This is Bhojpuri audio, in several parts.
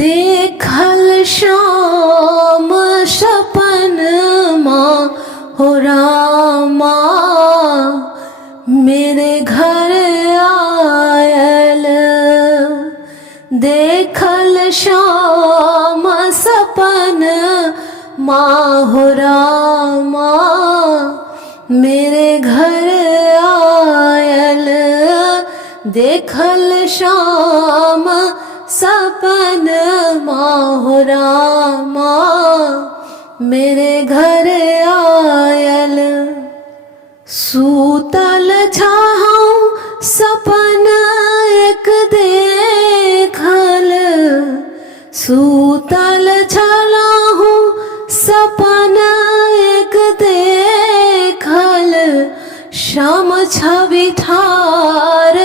देखल श्याम सपन माँ हो रामा, मेरे घर आयल। देखल श्याम सपन माँ हो रामा, मेरे घर आयल। देखल श्याम सपन माँ हो रामा, मेरे घर आयल। सूतल छाहूँ सपन एक देखल, सूतल छलाहूँ सपन एक देखल। श्याम छवि ठार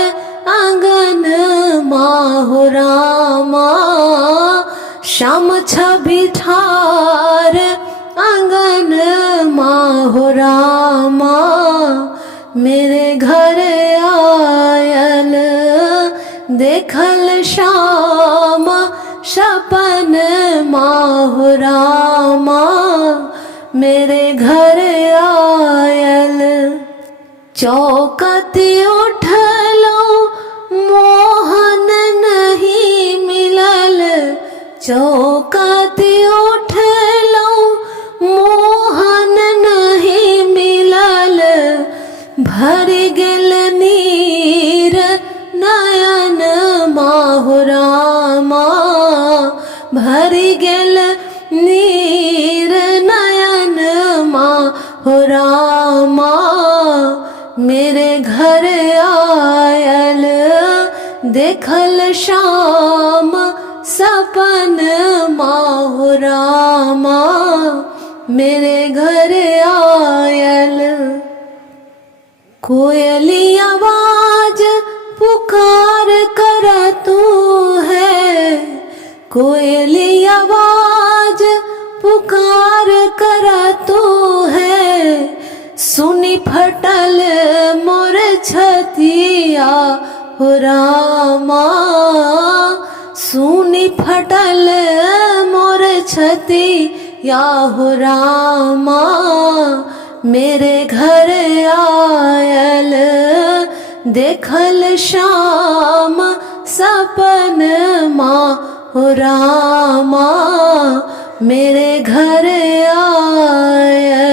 आंगन माँ हो रामा, श्याम छवि ठार आंगन माँ हो रामा, मेरे घर आयल। देखल श्याम सपन माँ हो रामा, मेरे घर आयल। चौकती उठलो मोहन नहीं मिलल, चौकती उठलो मोहन नहीं मिलल। भर गेल नीर नयन माँ हो रामा, भर गेल नीर नयन माँ हो रामा, मेरे घर आयल। देखल श्याम सपन माँ हो रामा, मेरे घर आयल। कोयली आवाज पुकार कर तू है, कोयली आवाज पुकार कर तू है। सुनी फटल मोर छतिया हो रामा, सुनी फटल मोर छतिया हो रामा, मेरे घर आयल। देखल श्याम सपन माँ हो रामा, मेरे घर आयल।